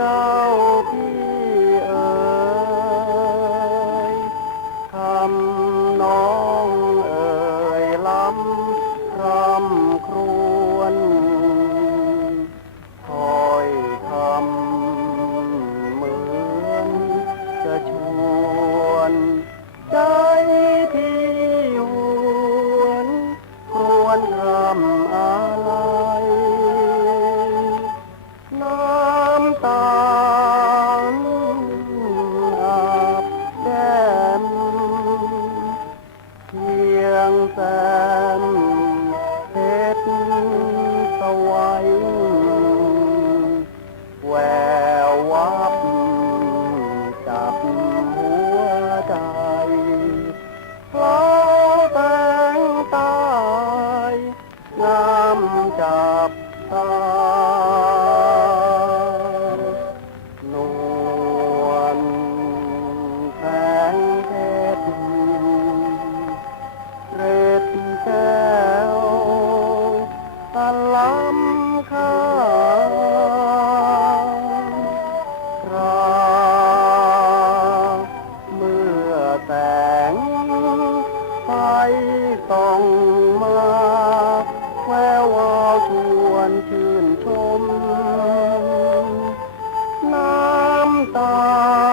God. Hawaii. เมื่อแสงไฟส่องมาแววชวนชื่นชม น้ำตา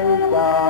Christ.